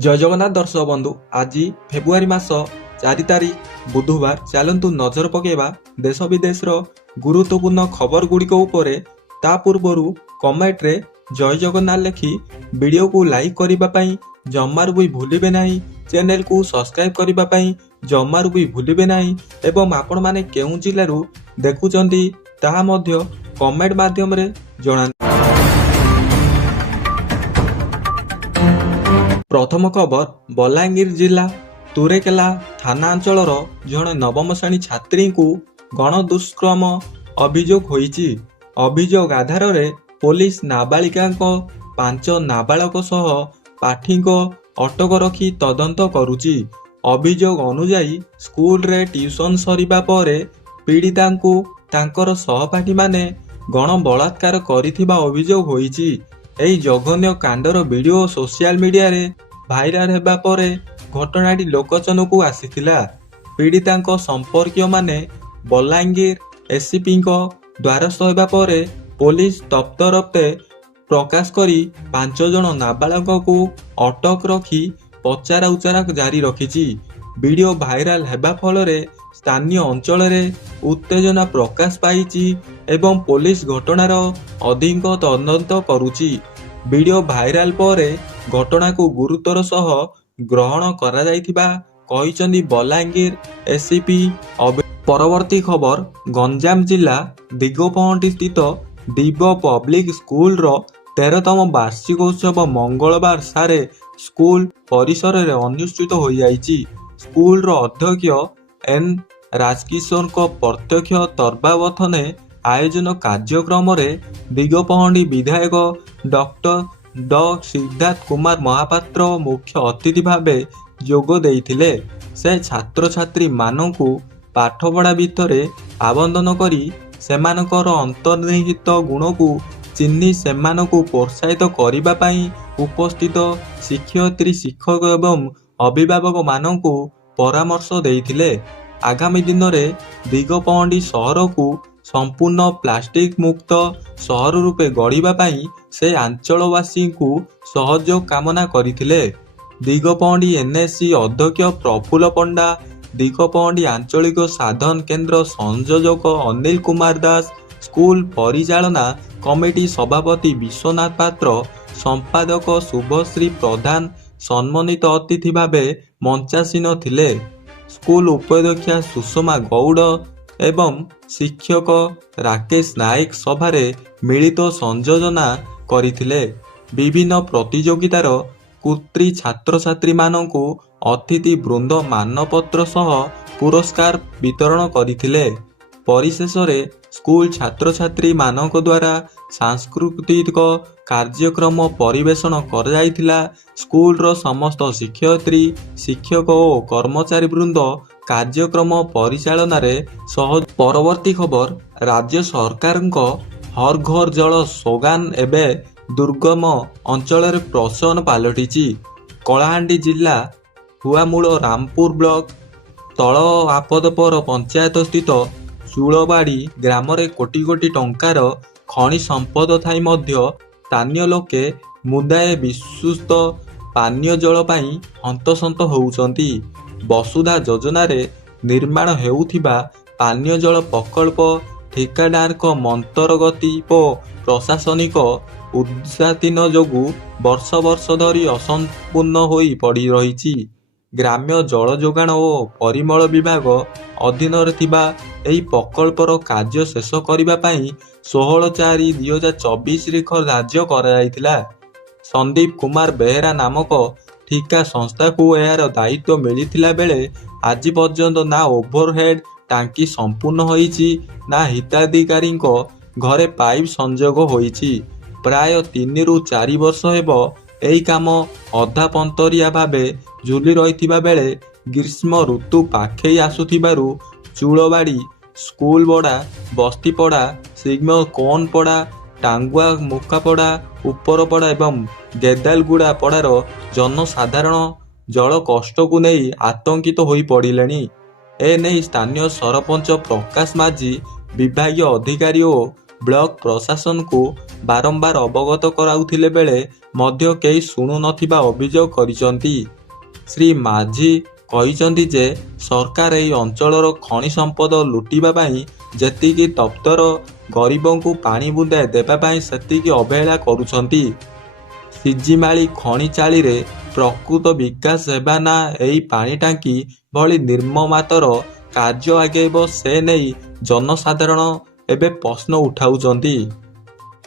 जय जगन्नाथ दर्शक बंधु आज फेब्रुआरी मास 4 तारिख बुधवार चलतु नजर पकेबा देश विदेश गुरुत्वपूर्ण खबर गुड़िक उपरे ता पूर्व कमेंट रे जय जगन्नाथ लिखि वीडियो को लाइक करने जमार भी भूलिबे नहीं। चैनल को सब्सक्राइब करने जमार भी भूलिबे नहीं एवं आपण माने केउ जिल्लारू देखुचंती ताहा मध्य कमेंट माध्यम रे जणा। प्रथम खबर बलांगीर जिला तुरेकेला थाना अंचलर जड़े नवम श्रेणी छात्री को गणदुष्कर्म अभियोग होईची। अभियोग आधार रे पुलिस नाबालिका 5 नाबालक सह पाठी को अटक रखी तदंत करुची। अभियोग अनुजाई स्कूल रे ट्यूशन सरिबा परे पीड़िता को तांकर सहपाठी माने गण बलात्कार करिथिबा अभियोग होईची। एही जघन्य कांडर वीडियो सोशल मीडिया रे भाइराल हेबा परे घटनाटी लोकचन को आसीथिला। पीड़िता संपर्कीय माने बलांगीर एससीपी द्वारस्थ हेबा परे पुलिस तप्तरप्ते प्रकाश करी 5 जन नाबालक को अटक रखी पचारा उचारा जारी रखिची। वीडियो भाइराल हेबा फलरे स्थानीय अंचल रे उत्तेजना प्रकाश पाइची एवं पुलिस घटनार अधिक तदंत करुची। वीडियो भाइराल परे घटना को गुरुतर सह ग्रहण करा जाइथिबा कहिसंदी बलांगीर एससीपी। परवर्ती खबर गंजाम जिला दिगोपहंटी स्थित डीबो पब्लिक स्कूल रो 13तम वार्षिकोत्सव मंगलवार सारे स्कूल परिसर रे अनुष्ठित हो जाइची। स्कूल रो अध्यक्ष एन राजकिशोर को प्रत्यक्ष तत्वावधाने आयोजन कार्यक्रम रे दिगोपहंडी विधायक डॉक्टर ड सिद्धार्थ कुमार महापात्र मुख्य अतिथि भावे जोग देइथिले। से छात्र छात्री मानकु पाठपढ़ा भितरे आबंधन करी सेमानकर अंतर्निहित गुण को चिन्ही सेमानकु प्रोत्साहित करिबा पई उपस्थित शिक्षयित्री शिक्षक एवं अभिभावक मानकु परामर्श देइथिले। आगामी दिन में दिगोपहंडी सहर को संपूर्ण प्लास्टिक मुक्त सहर रूपे गढ़िबा पई से आंचलवासी को सहयोग कामना करिथिले। दिगोपहंडी एनएससी अध्यक्ष प्रफुल्ल पंडा, दिगोपहंडी आंचलिक साधन केंद्र संयोजक अनिल कुमार दास, स्कूल परिचालना कमिटी सभापति विश्वनाथ पात्र, संपादक शुभश्री प्रधान सम्मानित अतिथि भावे मंचासीन थिले। स्कूल उपाध्यक्षा सुषमा गौड़ एवं शिक्षक राकेश नायक सभारे मिलित संयोजना करिथिले। विभिन्न प्रतियोगितार कृती छात्र छात्री मानकु अतिथि वृंद मानपत्र सह पुरस्कार वितरण करिथिले। परिशेष रे स्कूल छात्र छात्री मानक द्वारा सांस्कृतिक कार्यक्रम परिवेषण कर जाइथिला। स्कूल रो समस्त शिक्षयित्री शिक्षक और कर्मचारी वृंद कार्यक्रम परिचालन रे सहज। परवर्ती खबर राज्य सरकार हर घर जल स्लोगान एबे दुर्गम अंचल रे प्रचलन पलटिची। कलाहांडी जिला हुआमूल रामपुर ब्लॉक तल आपदपर पंचायत स्थित चूलबाड़ी ग्राम रे कोटी कोटी टंकार खनि संपद थाई मध्य स्थानीय लोके मुदाए विशुद्ध पानीय जल पाई हंतसंत होउचंती। वसुधा योजना रे निर्माण हेउथिबा पानीय जल प्रकल्प ठेकेदार को मंतरगति और प्रशासनिक उदासीन जोगु वर्ष वर्ष धरी असंपूर्ण होई पड़ी रहिछि। ग्राम्य जल जोगाण और परिमल विभाग अधीन थिबा एही प्रकल्पर कार्य शेष करिबा पई 16/4/2024 रे राज्य करा जाइथिला। संदीप कुमार बेहेरा नामक ठिका संस्था को यार दायित्व मिलिथिला बेले आज पर्यंत ना ओभरहेड टांकी संपूर्ण होईची ना हिताधिकारी घरे पाइप संजोग होईची। प्राय 3 ରୁ 4 वर्ष हेब एही काम अधा पंतरिया भावे झुली रहिथिबा बेले ग्रीष्म ऋतु पाखई आसुथिबारु चूलबाड़ी स्कूल बड़ा बस्तीपड़ा सिग्म कोन पड़ा टांगुआ मुखापड़ा उपरपड़ा एवं गेदालगुड़ा पड़ार जनसाधारण जल कष्ट को नहीं आतंकित हो पड़े। ए नहीं स्थानीय सरपंच प्रकाश माझी विभागीय अधिकारी और ବ୍ଲକ ପ୍ରଶାସନକୁ ବାରମ୍ବାର ଅବଗତ କରାଉଥିଲେ ବେଳେ ମଧ୍ୟ କେହି ଶୁଣୁନଥିବା ଅଭିଯୋଗ କରିଛନ୍ତି। ଶ୍ରୀ ମାଝୀ କହିଛନ୍ତି ଯେ ସରକାର ଏହି ଅଞ୍ଚଳର ଖଣି ସମ୍ପଦ ଲୁଟିବା ପାଇଁ ଯେତିକି ତତ୍ପର, ଗରିବଙ୍କୁ ପାଣି ବୁନ୍ଦାଏ ଦେବା ପାଇଁ ସେତିକି ଅବହେଳା କରୁଛନ୍ତି। ସିଜିମାଳି ଖଣି ଚାଳିରେ ପ୍ରକୃତ ବିକାଶ ହେବା ନା ଏହି ପାଣି ଟାଙ୍କି ଭଳି ନିର୍ମମାତର କାର୍ଯ୍ୟ ଆଗେଇବ ସେ ନେଇ ଜନସାଧାରଣ ଏବେ ପ୍ରଶ୍ନ ଉଠାଉଛନ୍ତି।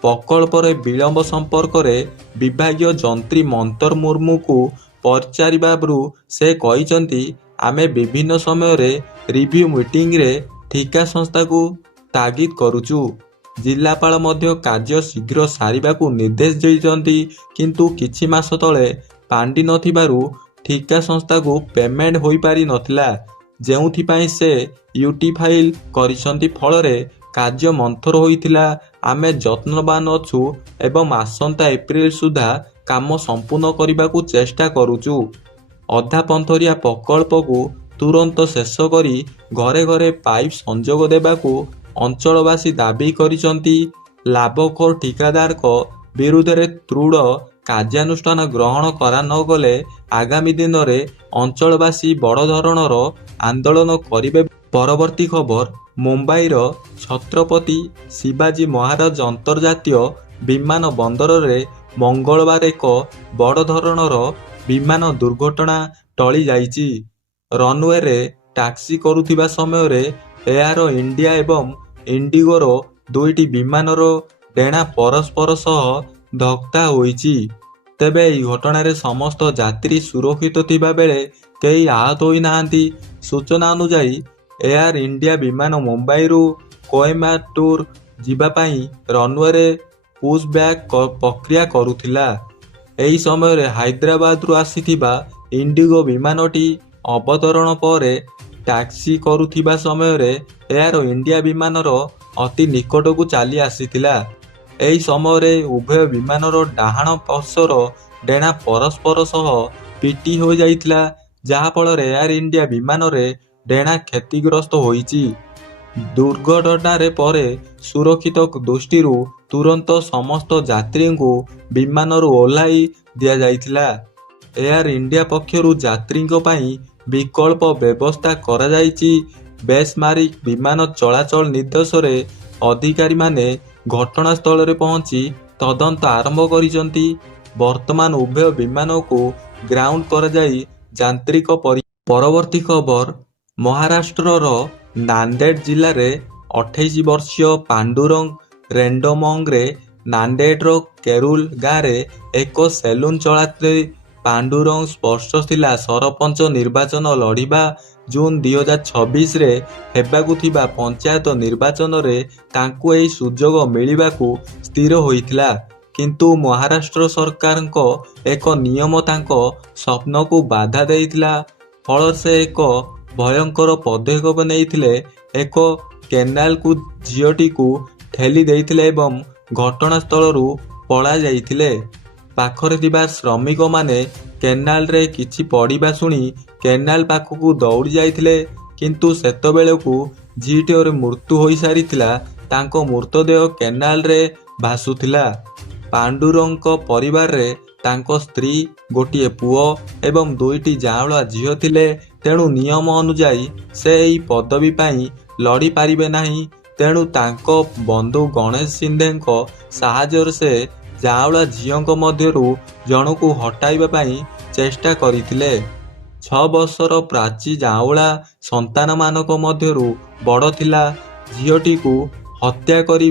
ପ୍ରକଳ୍ପରେ ବିଳମ୍ବ ସମ୍ପର୍କରେ ବିଭାଗୀୟ ଯନ୍ତ୍ରୀ ମନ୍ତର ମୁର୍ମୁଙ୍କୁ ପଚାରିବାରୁ ସେ କହିଛନ୍ତି, ଆମେ ବିଭିନ୍ନ ସମୟରେ ରିଭ୍ୟୁ ମିଟିଂରେ ଠିକା ସଂସ୍ଥାକୁ ତାଗିଦ କରୁଛୁ। ଜିଲ୍ଲାପାଳ ମଧ୍ୟ କାର୍ଯ୍ୟ ଶୀଘ୍ର ସାରିବାକୁ ନିର୍ଦ୍ଦେଶ ଦେଇଛନ୍ତି, କିନ୍ତୁ କିଛି ମାସ ତଳେ ପାଣ୍ଡି ନଥିବାରୁ ଠିକା ସଂସ୍ଥାକୁ ପେମେଣ୍ଟ ହୋଇପାରି ନଥିଲା, ଯେଉଁଥିପାଇଁ ସେ ୟୁଟି ଫାଇଲ କରିଛନ୍ତି। ଫଳରେ କାର୍ଯ୍ୟ ମନ୍ଥର ହୋଇଥିଲା। ଆମେ ଯତ୍ନବାନ ଅଛୁ ଏବଂ ଆସନ୍ତା ଏପ୍ରିଲ ସୁଦ୍ଧା କାମ ସମ୍ପୂର୍ଣ୍ଣ କରିବାକୁ ଚେଷ୍ଟା କରୁଛୁ। ଅଧାପନ୍ତରିଆ ପ୍ରକଳ୍ପକୁ ତୁରନ୍ତ ଶେଷ କରି ଘରେ ଘରେ ପାଇପ୍ ସଂଯୋଗ ଦେବାକୁ ଅଞ୍ଚଳବାସୀ ଦାବି କରିଛନ୍ତି। ଲାଭଖୋର ଠିକାଦାରଙ୍କ ବିରୁଦ୍ଧରେ ଦୃଢ଼ କାର୍ଯ୍ୟାନୁଷ୍ଠାନ ଗ୍ରହଣ କରା ନଗଲେ ଆଗାମୀ ଦିନରେ ଅଞ୍ଚଳବାସୀ ବଡ଼ ଧରଣର ଆନ୍ଦୋଳନ କରିବେ। ପରବର୍ତ୍ତୀ ଖବର, ମୁମ୍ବାଇର ଛତ୍ରପତି ଶିବାଜୀ ମହାରାଜ ଅନ୍ତର୍ଜାତୀୟ ବିମାନ ବନ୍ଦରରେ ମଙ୍ଗଳବାର ଏକ ବଡ଼ ଧରଣର ବିମାନ ଦୁର୍ଘଟଣା ଟଳି ଯାଇଛି। ରନୱେରେ ଟାକ୍ସି କରୁଥିବା ସମୟରେ ଏୟାର ଇଣ୍ଡିଆ ଏବଂ ଇଣ୍ଡିଗୋର ଦୁଇଟି ବିମାନର ଡେଣା ପରସ୍ପର ସହ ଧକ୍କା ହୋଇଛି। ତେବେ ଏହି ଘଟଣାରେ ସମସ୍ତ ଯାତ୍ରୀ ସୁରକ୍ଷିତ ଥିବା ବେଳେ କେହି ଆହତ ହୋଇନାହାନ୍ତି। ସୂଚନା ଅନୁଯାୟୀ ଏୟାର ଇଣ୍ଡିଆ ବିମାନ ମୁମ୍ବାଇରୁ କୋଏମ୍ବାଟୁର ଯିବା ପାଇଁ ରନୱେରେ ପୁଶବ୍ୟାକ୍ ପ୍ରକ୍ରିୟା କରୁଥିଲା। ଏହି ସମୟରେ ହାଇଦ୍ରାବାଦରୁ ଆସିଥିବା ଇଣ୍ଡିଗୋ ବିମାନଟି ଅବତରଣ ପରେ ଟାକ୍ସି କରୁଥିବା ସମୟରେ ଏୟାର ଇଣ୍ଡିଆ ବିମାନର ଅତି ନିକଟକୁ ଚାଲି ଆସିଥିଲା। ଏହି ସମୟରେ ଉଭୟ ବିମାନର ଡାହାଣ ପାର୍ଶ୍ୱର ଡେଣା ପରସ୍ପର ସହ ପିଟି ହୋଇଯାଇଥିଲା, ଯାହାଫଳରେ ଏୟାର ଇଣ୍ଡିଆ ବିମାନରେ ଡେଣା କ୍ଷତିଗ୍ରସ୍ତ ହୋଇଛି। ଦୁର୍ଘଟଣାରେ ପରେ ସୁରକ୍ଷିତ ଦୃଷ୍ଟିରୁ ତୁରନ୍ତ ସମସ୍ତ ଯାତ୍ରୀଙ୍କୁ ବିମାନରୁ ଓହ୍ଲାଇ ଦିଆଯାଇଥିଲା। ଏୟାର ଇଣ୍ଡିଆ ପକ୍ଷରୁ ଯାତ୍ରୀଙ୍କ ପାଇଁ ବିକଳ୍ପ ବ୍ୟବସ୍ଥା କରାଯାଇଛି। ବେସାମରିକ ବିମାନ ଚଳାଚଳ ନିର୍ଦ୍ଦେଶରେ ଅଧିକାରୀମାନେ ଘଟଣାସ୍ଥଳରେ ପହଞ୍ଚି ତଦନ୍ତ ଆରମ୍ଭ କରିଛନ୍ତି। ବର୍ତ୍ତମାନ ଉଭୟ ବିମାନକୁ ଗ୍ରାଉଣ୍ଡ କରାଯାଇ ଯାନ୍ତ୍ରିକ ପରବର୍ତ୍ତୀ ଖବର, ମହାରାଷ୍ଟ୍ରର ନାନ୍ଦେଡ ଜିଲ୍ଲାରେ 28 ବର୍ଷୀୟ ପାଣ୍ଡୁରଙ୍ଗ ରେଣ୍ଡମଙ୍ଗରେ ନାନ୍ଦେଡର କେରୁଲ ଗାଁରେ ଏକ ସେଲୁନ ଚଳାଇଥିଲେ। ପାଣ୍ଡୁରଙ୍ଗ ସ୍ପଷ୍ଟ ଥିଲା ସରପଞ୍ଚ ନିର୍ବାଚନ ଲଢ଼ିବା। ଜୁନ୍ 2026ରେ ହେବାକୁ ଥିବା ପଞ୍ଚାୟତ ନିର୍ବାଚନରେ ତାଙ୍କୁ ଏହି ସୁଯୋଗ ମିଳିବାକୁ ସ୍ଥିର ହୋଇଥିଲା, କିନ୍ତୁ ମହାରାଷ୍ଟ୍ର ସରକାରଙ୍କ ଏକ ନିୟମ ତାଙ୍କ ସ୍ୱପ୍ନକୁ ବାଧା ଦେଇଥିଲା। ଫଳରେ ସେ ଏକ ଭୟଙ୍କର ପଦକ୍ଷେପ ନେଇଥିଲେ। ଏକ କେନାଲକୁ ଝିଅଟିକୁ ଠେଲି ଦେଇଥିଲେ ଏବଂ ଘଟଣାସ୍ଥଳରୁ ପଳାଯାଇଥିଲେ। ପାଖରେ ଥିବା ଶ୍ରମିକମାନେ କେନାଲରେ କିଛି ପଡ଼ିବା ଶୁଣି କେନାଲ ପାଖକୁ ଦୌଡ଼ି ଯାଇଥିଲେ, କିନ୍ତୁ ସେତେବେଳକୁ ଝିଅଟିର ମୃତ୍ୟୁ ହୋଇସାରିଥିଲା। ତାଙ୍କ ମୃତଦେହ କେନାଲରେ ଭାସୁଥିଲା। ପାଣ୍ଡୁରଙ୍ଗଙ୍କ ପରିବାରରେ ତାଙ୍କ ସ୍ତ୍ରୀ, ଗୋଟିଏ ପୁଅ ଏବଂ ଦୁଇଟି ଯାଆଁଳା ଝିଅ ଥିଲେ। ତେଣୁ ନିୟମ ଅନୁଯାୟୀ ସେ ଏହି ପଦବୀ ପାଇଁ ଲଢ଼ି ପାରିବେ ନାହିଁ। ତେଣୁ ତାଙ୍କ ବନ୍ଧୁ ଗଣେଶ ସିନ୍ଧେଙ୍କ ସାହାଯ୍ୟରେ ସେ ଯାଆଁଳା ଝିଅଙ୍କ ମଧ୍ୟରୁ ଜଣକୁ ହଟାଇବା ପାଇଁ ଚେଷ୍ଟା କରିଥିଲେ। 6 ବର୍ଷର ପ୍ରାଚୀ ଯାଆଁଳା ସନ୍ତାନମାନଙ୍କ ମଧ୍ୟରୁ ବଡ଼ ଥିଲା। ଝିଅଟିକୁ ହତ୍ୟା କରି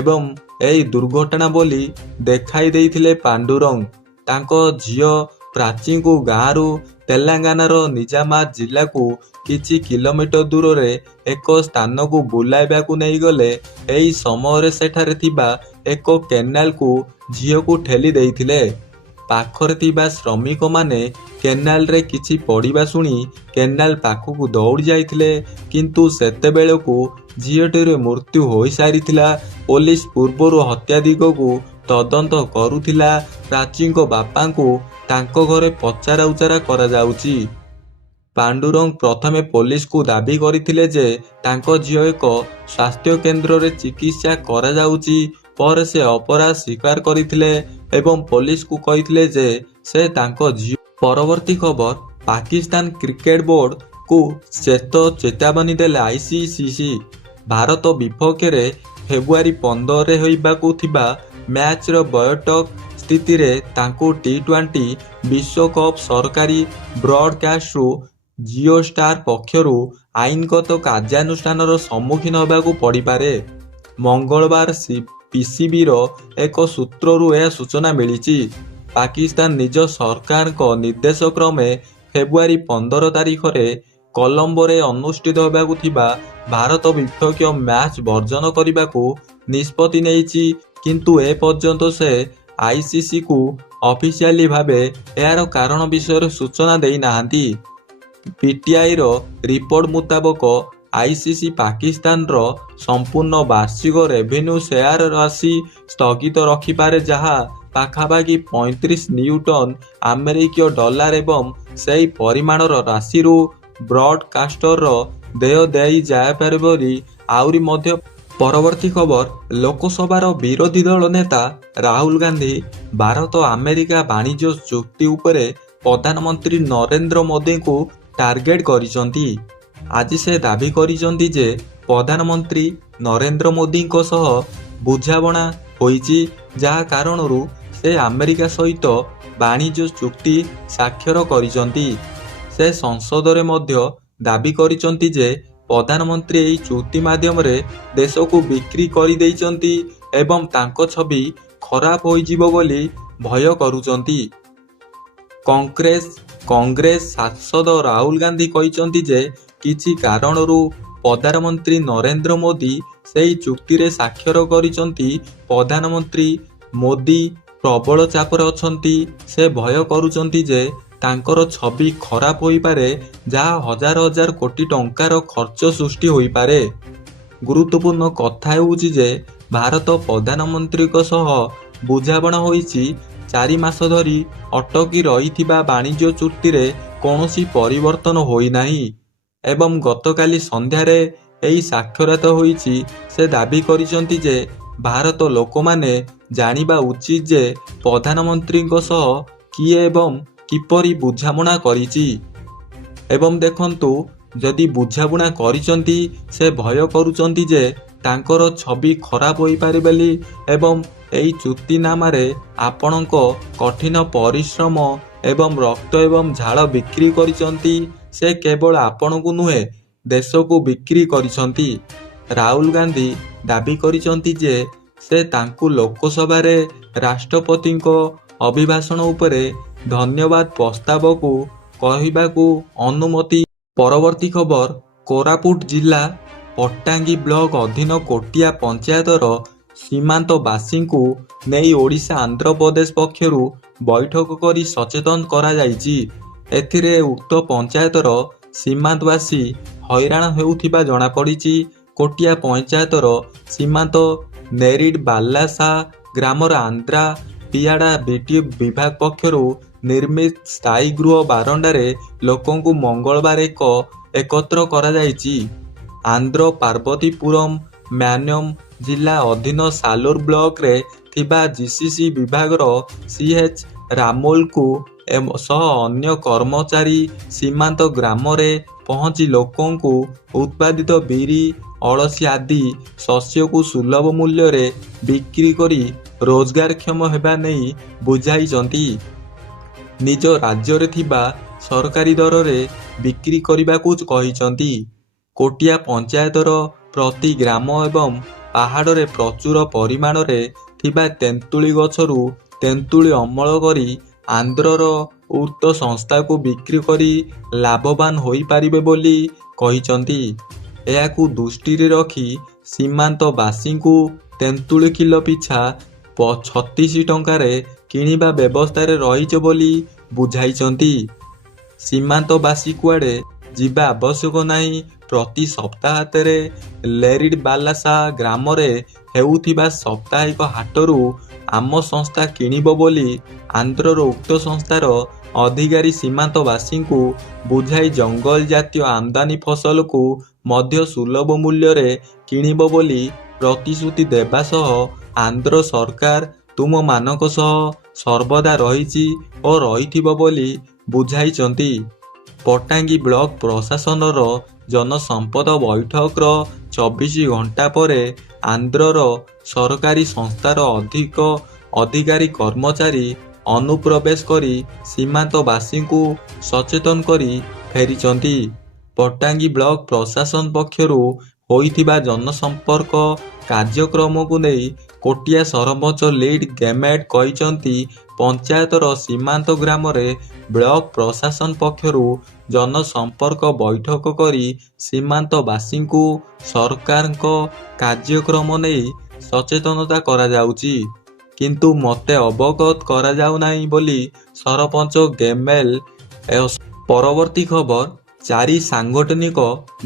ଏବଂ ଏହି ଦୁର୍ଘଟଣା ବୋଲି ଦେଖାଇ ଦେଇଥିଲେ ପାଣ୍ଡୁରଙ୍ଗ। ତାଙ୍କ ଝିଅ ପ୍ରାଚୀଙ୍କୁ ଗାଁରୁ ତେଲେଙ୍ଗାନାର ନିଜାମାବାଦ ଜିଲ୍ଲାକୁ କିଛି କିଲୋମିଟର ଦୂରରେ ଏକ ସ୍ଥାନକୁ ବୁଲାଇବାକୁ ନେଇଗଲେ। ଏହି ସମୟରେ ସେଠାରେ ଥିବା ଏକ କେନାଲକୁ ଝିଅକୁ ଠେଲି ଦେଇଥିଲେ। ପାଖରେ ଥିବା ଶ୍ରମିକମାନେ କେନାଲରେ କିଛି ପଡ଼ିବା ଶୁଣି କେନାଲ ପାଖକୁ ଦୌଡ଼ି ଯାଇଥିଲେ, କିନ୍ତୁ ସେତେବେଳକୁ ଝିଅଟିର ମୃତ୍ୟୁ ହୋଇସାରିଥିଲା। ପୋଲିସ ପୂର୍ବରୁ ହତ୍ୟା ଦିଗକୁ ତଦନ୍ତ କରୁଥିଲା। ପ୍ରାଚୀଙ୍କ ବାପାଙ୍କୁ ତାଙ୍କ ଘରେ ପଚରାଉଚରା କରାଯାଉଛି। ପାଣ୍ଡୁରଙ୍ଗ ପ୍ରଥମେ ପୋଲିସକୁ ଦାବି କରିଥିଲେ ଯେ ତାଙ୍କ ଝିଅ ଏକ ସ୍ୱାସ୍ଥ୍ୟ କେନ୍ଦ୍ରରେ ଚିକିତ୍ସା କରାଯାଉଛି। ପରେ ସେ ଅପରାଧ ସ୍ୱୀକାର କରିଥିଲେ ଏବଂ ପୋଲିସକୁ କହିଥିଲେ ଯେ ସେ ତାଙ୍କ ଝିଅ। ପରବର୍ତ୍ତୀ ଖବର, ପାକିସ୍ତାନ କ୍ରିକେଟ ବୋର୍ଡକୁ ଚେତାବନୀ ଦେଲେ ICC। ଭାରତ ବିପକ୍ଷରେ ଫେବୃଆରୀ 15ରେ ହେବାକୁ ଥିବା ମ୍ୟାଚର ବୟକଟ୍ ସ୍ଥିତିରେ ତାଙ୍କୁ T20 ବିଶ୍ୱକପ୍ ସରକାରୀ ବ୍ରଡକାଷ୍ଟରୁ ଜିଓ ଷ୍ଟାର ପକ୍ଷରୁ ଆଇନଗତ କାର୍ଯ୍ୟାନୁଷ୍ଠାନର ସମ୍ମୁଖୀନ ହେବାକୁ ପଡ଼ିପାରେ। ମଙ୍ଗଳବାର PCBର ଏକ ସୂତ୍ରରୁ ଏହା ସୂଚନା ମିଳିଛି। ପାକିସ୍ତାନ ନିଜ ସରକାରଙ୍କ ନିର୍ଦ୍ଦେଶ କ୍ରମେ ଫେବୃଆରୀ 15 ତାରିଖରେ କଲମ୍ବୋରେ ଅନୁଷ୍ଠିତ ହେବାକୁ ଥିବା ଭାରତ ବିପକ୍ଷ ମ୍ୟାଚ୍ ବର୍ଜନ କରିବାକୁ ନିଷ୍ପତ୍ତି ନେଇଛି, କିନ୍ତୁ ଏପର୍ଯ୍ୟନ୍ତ ସେ ICCକୁ ଅଫିସିଆଲି ଭାବେ ଏହାର କାରଣ ବିଷୟରେ ସୂଚନା ଦେଇନାହାନ୍ତି। PTIର ରିପୋର୍ଟ ମୁତାବକ ICC ପାକିସ୍ତାନର ସମ୍ପୂର୍ଣ୍ଣ ବାର୍ଷିକ ରେଭିନ୍ୟୁ ସେୟାର ରାଶି ସ୍ଥଗିତ ରଖିପାରେ, ଯାହା ପାଖାପାଖି 35 ନିୟୁଟନ ଆମେରିକୀୟ ଡଲାର ଏବଂ ସେହି ପରିମାଣର ରାଶିରୁ ବ୍ରଡକାଷ୍ଟରର ଦେୟ ଦିଆଯାଇପାରେ ବୋଲି ଆହୁରି ମଧ୍ୟ। ପରବର୍ତ୍ତୀ ଖବର, ଲୋକସଭାର ବିରୋଧୀ ଦଳ ନେତା ରାହୁଲ ଗାନ୍ଧୀ ଭାରତ ଆମେରିକା ବାଣିଜ୍ୟ ଚୁକ୍ତି ଉପରେ ପ୍ରଧାନମନ୍ତ୍ରୀ ନରେନ୍ଦ୍ର ମୋଦିଙ୍କୁ ଟାର୍ଗେଟ କରିଛନ୍ତି। ଆଜି ସେ ଦାବି କରିଛନ୍ତି ଯେ ପ୍ରଧାନମନ୍ତ୍ରୀ ନରେନ୍ଦ୍ର ମୋଦିଙ୍କ ସହ ବୁଝାମଣା ହୋଇଛି, ଯାହା କାରଣରୁ ସେ ଆମେରିକା ସହିତ ବାଣିଜ୍ୟ ଚୁକ୍ତି ସ୍ୱାକ୍ଷର କରିଛନ୍ତି। ସେ ସଂସଦରେ ମଧ୍ୟ ଦାବି କରିଛନ୍ତି ଯେ ପ୍ରଧାନମନ୍ତ୍ରୀ ଏହି ଚୁକ୍ତି ମାଧ୍ୟମରେ ଦେଶକୁ ବିକ୍ରି କରିଦେଇଛନ୍ତି ଏବଂ ତାଙ୍କ ଛବି ଖରାପ ହୋଇଯିବ ବୋଲି ଭୟ କରୁଛନ୍ତି। କଂଗ୍ରେସ ସାଂସଦ ରାହୁଲ ଗାନ୍ଧୀ କହିଛନ୍ତି ଯେ କିଛି କାରଣରୁ ପ୍ରଧାନମନ୍ତ୍ରୀ ନରେନ୍ଦ୍ର ମୋଦି ସେହି ଚୁକ୍ତିରେ ସ୍ୱାକ୍ଷର କରିଛନ୍ତି। ପ୍ରଧାନମନ୍ତ୍ରୀ ମୋଦି ପ୍ରବଳ ଚାପରେ ଅଛନ୍ତି। ସେ ଭୟ କରୁଛନ୍ତି ଯେ ତାଙ୍କର ଛବି ଖରାପ ହୋଇପାରେ, ଯାହା ହଜାର ହଜାର କୋଟି ଟଙ୍କାର ଖର୍ଚ୍ଚ ସୃଷ୍ଟି ହୋଇପାରେ। ଗୁରୁତ୍ୱପୂର୍ଣ୍ଣ କଥା ହେଉଛି ଯେ ଭାରତ ପ୍ରଧାନମନ୍ତ୍ରୀଙ୍କ ସହ ବୁଝାମଣା ହୋଇଛି। 4 ମାସ ଧରି ଅଟକି ରହିଥିବା ବାଣିଜ୍ୟ ଚୁକ୍ତିରେ କୌଣସି ପରିବର୍ତ୍ତନ ହୋଇନାହିଁ ଏବଂ ଗତକାଲି ସନ୍ଧ୍ୟାରେ ଏହି ସ୍ୱାକ୍ଷରିତ ହୋଇଛି। ସେ ଦାବି କରିଛନ୍ତି ଯେ ଭାରତ ଲୋକମାନେ ଜାଣିବା ଉଚିତ ଯେ ପ୍ରଧାନମନ୍ତ୍ରୀଙ୍କ ସହ କିଏ ଏବଂ କିପରି ବୁଝାମଣା କରିଛି। ଏବଂ ଦେଖନ୍ତୁ, ଯଦି ବୁଝାମଣା କରିଛନ୍ତି, ସେ ଭୟ କରୁଛନ୍ତି ଯେ ତାଙ୍କର ଛବି ଖରାପ ହୋଇପାରେ ବୋଲି ଏବଂ ଏହି ଚୁକ୍ତିନାମାରେ ଆପଣଙ୍କ କଠିନ ପରିଶ୍ରମ ଏବଂ ରକ୍ତ ଏବଂ ଝାଳ ବିକ୍ରି କରିଛନ୍ତି। ସେ କେବଳ ଆପଣଙ୍କୁ ନୁହେଁ, ଦେଶକୁ ବିକ୍ରି କରିଛନ୍ତି। ରାହୁଲ ଗାନ୍ଧୀ ଦାବି କରିଛନ୍ତି ଯେ ସେ ତାଙ୍କୁ ଲୋକସଭାରେ ରାଷ୍ଟ୍ରପତିଙ୍କ ଅଭିଭାଷଣ ଉପରେ ଧନ୍ୟବାଦ ପ୍ରସ୍ତାବକୁ କହିବାକୁ ଅନୁମତି। ପରବର୍ତ୍ତୀ ଖବର, କୋରାପୁଟ ଜିଲ୍ଲା ପଟ୍ଟାଙ୍ଗୀ ବ୍ଲକ ଅଧୀନ କୋଟିଆ ପଞ୍ଚାୟତର ସୀମାନ୍ତବାସୀଙ୍କୁ ନେଇ ଓଡ଼ିଶା ଆନ୍ଧ୍ରପ୍ରଦେଶ ପକ୍ଷରୁ ବୈଠକ କରି ସଚେତନ କରାଯାଇଛି। ଏଥିରେ ଉକ୍ତ ପଞ୍ଚାୟତର ସୀମାନ୍ତବାସୀ ହଇରାଣ ହେଉଥିବା ଜଣାପଡ଼ିଛି। କୋଟିଆ ପଞ୍ଚାୟତର ସୀମାନ୍ତ ନେରିଡ ବାଲାସା ଗ୍ରାମର ଆନ୍ଦ୍ରା ପିଆଡା BDO ବିଭାଗ ପକ୍ଷରୁ ନିର୍ମିତ ସ୍ଥାୟୀ ଗୃହ ବାରଣ୍ଡାରେ ଲୋକଙ୍କୁ ମଙ୍ଗଳବାର ଏକତ୍ର କରାଯାଇଛି। ଆନ୍ଧ୍ର ପାର୍ବତୀପୁରମ୍ ମାନ୍ୟମ ଜିଲ୍ଲା ଅଧୀନ ସାଲୁର ବ୍ଲକରେ ଥିବା GCC ବିଭାଗର CH ରାମୋଲକୁ ସହ ଅନ୍ୟ କର୍ମଚାରୀ ସୀମାନ୍ତ ଗ୍ରାମରେ ପହଞ୍ଚି ଲୋକଙ୍କୁ ଉତ୍ପାଦିତ ବିରି, ଅଳସୀ ଆଦି ଶସ୍ୟକୁ ସୁଲଭ ମୂଲ୍ୟରେ ବିକ୍ରି କରି ରୋଜଗାରକ୍ଷମ ହେବା ନେଇ ବୁଝାଇଛନ୍ତି। ନିଜ ରାଜ୍ୟରେ ଥିବା ସରକାରୀ ଦରରେ ବିକ୍ରି କରିବାକୁ କହିଛନ୍ତି। କୋଟିଆ ପଞ୍ଚାୟତର ପ୍ରତି ଗ୍ରାମ ଏବଂ ପାହାଡ଼ରେ ପ୍ରଚୁର ପରିମାଣରେ ଥିବା ତେନ୍ତୁଳି ଗଛରୁ ତେନ୍ତୁଳି ଅମଳ କରି ଆନ୍ଧ୍ରର ଉକ୍ତ ସଂସ୍ଥାକୁ ବିକ୍ରି କରି ଲାଭବାନ ହୋଇପାରିବେ ବୋଲି କହିଛନ୍ତି। ଏହାକୁ ଦୃଷ୍ଟିରେ ରଖି ସୀମାନ୍ତବାସୀଙ୍କୁ ତେନ୍ତୁଳି କିଲୋ ପିଛା 36 ଟଙ୍କାରେ କିଣିବା ବ୍ୟବସ୍ଥାରେ ରହିଛି ବୋଲି ବୁଝାଇଛନ୍ତି। ସୀମାନ୍ତବାସୀ କୁଆଡ଼େ ଯିବା ଆବଶ୍ୟକ ନାହିଁ। ପ୍ରତି ସପ୍ତାହରେ ଲେରିଡ ବାଲାସା ଗ୍ରାମରେ ହେଉଥିବା ସାପ୍ତାହିକ ହାଟରୁ ଆମ ସଂସ୍ଥା କିଣିବ ବୋଲି ଆନ୍ଧ୍ରର ଉକ୍ତ ସଂସ୍ଥାର ଅଧିକାରୀ ସୀମାନ୍ତବାସୀଙ୍କୁ ବୁଝାଇ ଜଙ୍ଗଲ ଜାତୀୟ ଆମଦାନୀ ଫସଲକୁ ମଧ୍ୟ ସୁଲଭ ମୂଲ୍ୟରେ କିଣିବ ବୋଲି ପ୍ରତିଶ୍ରୁତି ଦେବା ସହ ଆନ୍ଧ୍ର ସରକାର ତୁମମାନଙ୍କ ସହ ସର୍ବଦା ରହିଛି ଓ ରହିଥିବ ବୋଲି ବୁଝାଇଛନ୍ତି। ପଟାଙ୍ଗୀ ବ୍ଲକ ପ୍ରଶାସନର ଜନସମ୍ପଦ ବୈଠକର 24 ଘଣ୍ଟା ପରେ ଆନ୍ଧ୍ରର ସରକାରୀ ସଂସ୍ଥାର ଅଧିକାରୀ କର୍ମଚାରୀ ଅନୁପ୍ରବେଶ କରି ସୀମାନ୍ତବାସୀଙ୍କୁ ସଚେତନ କରି ଫେରିଛନ୍ତି। ପଟାଙ୍ଗୀ ବ୍ଲକ ପ୍ରଶାସନ ପକ୍ଷରୁ ହୋଇଥିବା ଜନସମ୍ପର୍କ କାର୍ଯ୍ୟକ୍ରମକୁ ନେଇ କୋଟିଆ ସରପଞ୍ଚ ଲିଡ୍ ଗେମେଟ୍ କହିଛନ୍ତି, ପଞ୍ଚାୟତର ସୀମାନ୍ତ ଗ୍ରାମରେ ବ୍ଲକ ପ୍ରଶାସନ ପକ୍ଷରୁ ଜନସମ୍ପର୍କ ବୈଠକ କରି ସୀମାନ୍ତବାସୀଙ୍କୁ ସରକାରଙ୍କ କାର୍ଯ୍ୟକ୍ରମ ନେଇ ସଚେତନତା କରାଯାଉଛି, କିନ୍ତୁ ମୋତେ ଅବଗତ କରାଯାଉନାହିଁ ବୋଲି ସରପଞ୍ଚ ଗେମେଲ୍। ପରବର୍ତ୍ତୀ ଖବର, 4 ସାଂଗଠନିକ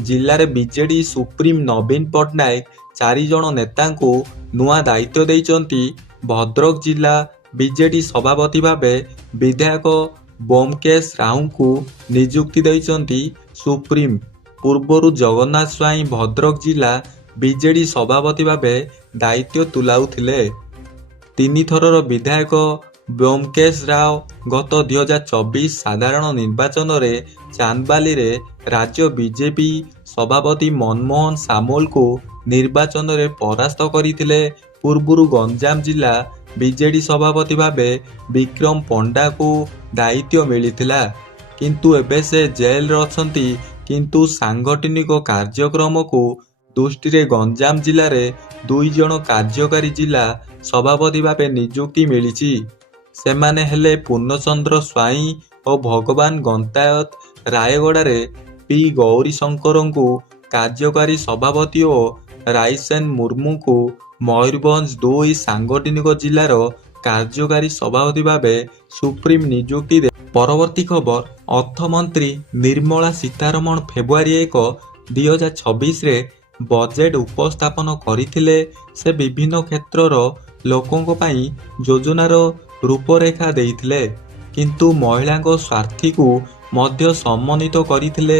ଜିଲ୍ଲାରେ ବିଜେଡି ସୁପ୍ରିମୋ ନବୀନ ପଟ୍ଟନାୟକ 4 ଜଣ ନେତାଙ୍କୁ ନୂଆ ଦାୟିତ୍ୱ ଦେଇଛନ୍ତି। ଭଦ୍ରକ ଜିଲ୍ଲା ବିଜେଡି ସଭାପତି ଭାବେ ବିଧାୟକ ବ୍ୟୋମକେଶ ରାଉଙ୍କୁ ନିଯୁକ୍ତି ଦେଇଛନ୍ତି ସୁପ୍ରିମୋ। ପୂର୍ବରୁ ଜଗନ୍ନାଥ ସ୍ୱାଇଁ ଭଦ୍ରକ ଜିଲ୍ଲା ବିଜେଡି ସଭାପତି ଭାବେ ଦାୟିତ୍ୱ ତୁଲାଉଥିଲେ। 3 ଥରର ବିଧାୟକ ବ୍ୟୋମକେଶ ରାଓ ଗତ 2024 ସାଧାରଣ ନିର୍ବାଚନରେ ଚାନ୍ଦବାଲିରେ ରାଜ୍ୟ ବିଜେପି ସଭାପତି ମନମୋହନ ସାମଲଙ୍କୁ ନିର୍ବାଚନରେ ପରାସ୍ତ କରିଥିଲେ। ପୂର୍ବରୁ ଗଞ୍ଜାମ ଜିଲ୍ଲା ବିଜେଡି ସଭାପତି ଭାବେ ବିକ୍ରମ ପଣ୍ଡାଙ୍କୁ ଦାୟିତ୍ୱ ମିଳିଥିଲା, କିନ୍ତୁ ଏବେ ସେ ଜେଲରେ ଅଛନ୍ତି। କିନ୍ତୁ ସାଂଗଠନିକ କାର୍ଯ୍ୟକ୍ରମକୁ ଦୃଷ୍ଟିରେ ଗଞ୍ଜାମ ଜିଲ୍ଲାରେ 2 ଜଣ କାର୍ଯ୍ୟକାରୀ ଜିଲ୍ଲା ସଭାପତି ଭାବେ ନିଯୁକ୍ତି ମିଳିଛି। ସେମାନେ ହେଲେ ପୂର୍ଣ୍ଣଚନ୍ଦ୍ର ସ୍ୱାଇଁ ଓ ଭଗବାନ ଗନ୍ତାୟତ। ରାୟଗଡ଼ାରେ ପି ଗୌରୀଶଙ୍କରଙ୍କୁ କାର୍ଯ୍ୟକାରୀ ସଭାପତି ଓ ରାଇସେନ ମୁର୍ମୁଙ୍କୁ ମୟୂରଭଞ୍ଜ 2 ସାଂଗଠନିକ ଜିଲ୍ଲାର କାର୍ଯ୍ୟକାରୀ ସଭାପତି ଭାବେ ସୁପ୍ରିମୋ ନିଯୁକ୍ତି ଦେ। ପରବର୍ତ୍ତୀ ଖବର, ଅର୍ଥମନ୍ତ୍ରୀ ନିର୍ମଳା ସୀତାରମଣ ଫେବୃଆରୀ 1, 2026ରେ ବଜେଟ୍ ଉପସ୍ଥାପନ କରିଥିଲେ। ସେ ବିଭିନ୍ନ କ୍ଷେତ୍ରର ଲୋକଙ୍କ ପାଇଁ ଯୋଜନାର ରୂପରେଖା ଦେଇଥିଲେ, କିନ୍ତୁ ମହିଳାଙ୍କ ସ୍ୱାର୍ଥକୁ ମଧ୍ୟ ସମନ୍ୱିତ କରିଥିଲେ।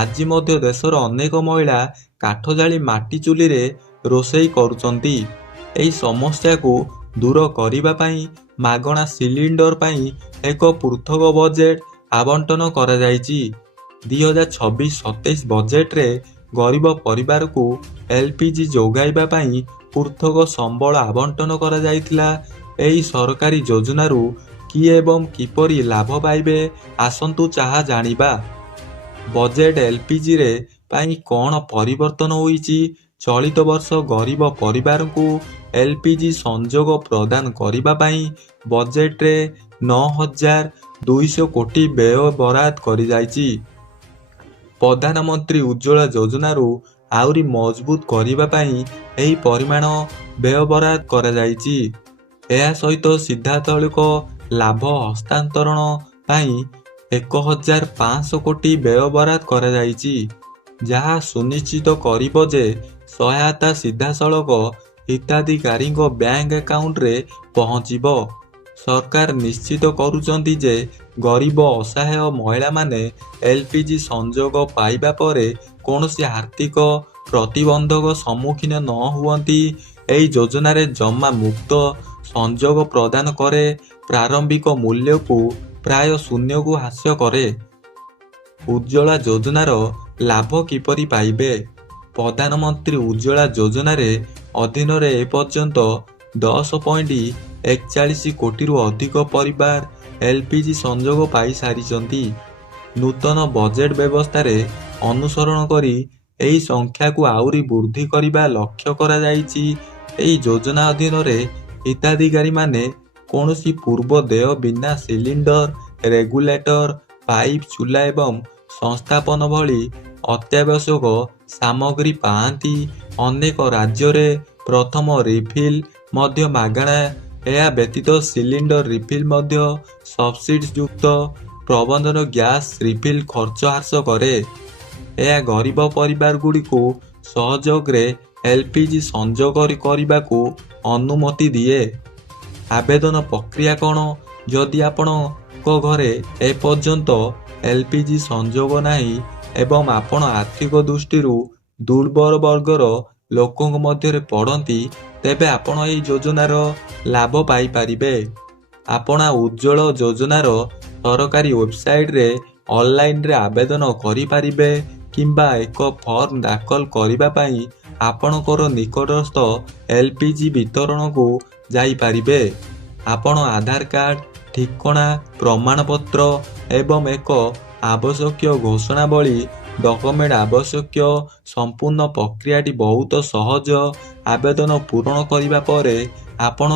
ଆଜି ମଧ୍ୟ ଦେଶର ଅନେକ ମହିଳା କାଠ ଜାଳି ମାଟି ଚୁଲିରେ ରୋଷେଇ କରୁଛନ୍ତି। ଏହି ସମସ୍ୟାକୁ ଦୂର କରିବା ପାଇଁ ମାଗଣା ସିଲିଣ୍ଡର ପାଇଁ ଏକ ପୃଥକ ବଜେଟ୍ ଆବଣ୍ଟନ କରାଯାଇଛି। 2026-27 ବଜେଟ୍ରେ ଗରିବ ପରିବାରକୁ ଏଲ୍ପିଜି ଯୋଗାଇବା ପାଇଁ ପୃଥକ ସମ୍ବଳ ଆବଣ୍ଟନ କରାଯାଇଥିଲା। ଏହି ସରକାରୀ ଯୋଜନାରୁ କିଏ ଏବଂ କିପରି ଲାଭ ପାଇବେ, ଆସନ୍ତୁ ତାହା ଜାଣିବା। ବଜେଟ୍ ଏଲ୍ପିଜିରେ ପାଇଁ କ'ଣ ପରିବର୍ତ୍ତନ ହୋଇଛି? ଚଳିତ ବର୍ଷ ଗରିବ ପରିବାରଙ୍କୁ ଏଲ୍ପିଜି ସଂଯୋଗ ପ୍ରଦାନ କରିବା ପାଇଁ ବଜେଟ୍ରେ 9,200 କୋଟି ବ୍ୟୟ ବରାଦ କରାଯାଇଛି। ପ୍ରଧାନମନ୍ତ୍ରୀ ଉଜ୍ଜ୍ୱଳା ଯୋଜନାରୁ ଆହୁରି ମଜବୁତ କରିବା ପାଇଁ ଏହି ପରିମାଣ ବ୍ୟୟବରାଦ କରାଯାଇଛି। ଏହା ସହିତ ସିଧାସଳଖ ଲାଭ ହସ୍ତାନ୍ତରଣ ପାଇଁ 1,500 କୋଟି ବ୍ୟୟବରାଦ କରାଯାଇଛି, ଯାହା ସୁନିଶ୍ଚିତ କରିବ ଯେ ସହାୟତା ସିଧାସଳଖ ହିତାଧିକାରୀଙ୍କ ବ୍ୟାଙ୍କ ଆକାଉଣ୍ଟରେ ପହଞ୍ଚିବ। ସରକାର ନିଶ୍ଚିତ କରୁଛନ୍ତି ଯେ ଗରିବ ଅସହାୟ ମହିଳାମାନେ ଏଲ୍ପିଜି ସଂଯୋଗ ପାଇବା ପରେ କୌଣସି ଆର୍ଥିକ ପ୍ରତିବନ୍ଧକ ସମ୍ମୁଖୀନ ନ ହୁଅନ୍ତି। ଏହି ଯୋଜନାରେ ଜମା ମୁକ୍ତ ସଂଯୋଗ ପ୍ରଦାନ କରେ, ପ୍ରାରମ୍ଭିକ ମୂଲ୍ୟକୁ ପ୍ରାୟ ଶୂନ୍ୟକୁ ହ୍ରାସ କରେ। ଉଜ୍ଜ୍ୱଳା ଯୋଜନାର ଲାଭ କିପରି ପାଇବେ? ପ୍ରଧାନମନ୍ତ୍ରୀ ଉଜ୍ଜ୍ୱଳା ଯୋଜନାରେ ଅଧୀନରେ ଏପର୍ଯ୍ୟନ୍ତ 10.41 କୋଟିରୁ ଅଧିକ ପରିବାର ଏଲ୍ପିଜି ସଂଯୋଗ ପାଇସାରିଛନ୍ତି। ନୂତନ ବଜେଟ୍ ବ୍ୟବସ୍ଥାରେ ଅନୁସରଣ କରି ଏହି ସଂଖ୍ୟାକୁ ଆହୁରି ବୃଦ୍ଧି କରିବା ଲକ୍ଷ୍ୟ କରାଯାଇଛି। ଏହି ଯୋଜନା ଅଧୀନରେ ହିତାଧିକାରୀମାନେ କୌଣସି ପୂର୍ବ ଦେୟ ବିନା ସିଲିଣ୍ଡର, ରେଗୁଲେଟର, ପାଇପ୍, ଚୁଲା ଏବଂ ସଂସ୍ଥାପନ ଭଳି ଅତ୍ୟାବଶ୍ୟକ ସାମଗ୍ରୀ ପାଆନ୍ତି। ଅନେକ ରାଜ୍ୟରେ ପ୍ରଥମ ରିଫିଲ୍ ମଧ୍ୟ ମାଗଣା। ଏହା ବ୍ୟତୀତ ସିଲିଣ୍ଡର ରିଫିଲ୍ ମଧ୍ୟ ସବସିଡିଯୁକ୍ତ। ପ୍ରବନ୍ଧନ ଗ୍ୟାସ୍ ରିଫିଲ୍ ଖର୍ଚ୍ଚ ହ୍ରାସ କରେ। ଏହା ଗରିବ ପରିବାରଗୁଡ଼ିକୁ ସହଯୋଗରେ ଏଲ୍ପିଜି ସଂଯୋଗ କରିବାକୁ ଅନୁମତି ଦିଏ। ଆବେଦନ ପ୍ରକ୍ରିୟା କ'ଣ? ଯଦି ଆପଣ ଏକ ଘରେ ଏପର୍ଯ୍ୟନ୍ତ LPG ସଂଯୋଗ ନାହିଁ ଏବଂ ଆପଣ ଆର୍ଥିକ ଦୃଷ୍ଟିରୁ ଦୁର୍ବଳ ବର୍ଗର ଲୋକଙ୍କ ମଧ୍ୟରେ ପଡ଼ନ୍ତି, ତେବେ ଆପଣ ଏହି ଯୋଜନାର ଲାଭ ପାଇପାରିବେ। ଆପଣ ଉଜ୍ଜ୍ୱଳ ଯୋଜନାର ସରକାରୀ ୱେବସାଇଟରେ ଅନଲାଇନରେ ଆବେଦନ କରିପାରିବେ କିମ୍ବା ଏକ ଫର୍ମ ଦାଖଲ କରିବା ପାଇଁ ଆପଣଙ୍କର ନିକଟସ୍ଥ LPG ବିତରଣକୁ ଯାଇପାରିବେ। ଆପଣ ଆଧାର କାର୍ଡ, ଠିକଣା ପ୍ରମାଣପତ୍ର ଏବଂ ଏକ ଆବଶ୍ୟକୀୟ ଘୋଷଣାବଳୀ ଡକୁମେଣ୍ଟ ଆବଶ୍ୟକ। ସମ୍ପୂର୍ଣ୍ଣ ପ୍ରକ୍ରିୟାଟି ବହୁତ ସହଜ। ଆବେଦନ ପୂରଣ କରିବା ପରେ ଆପଣ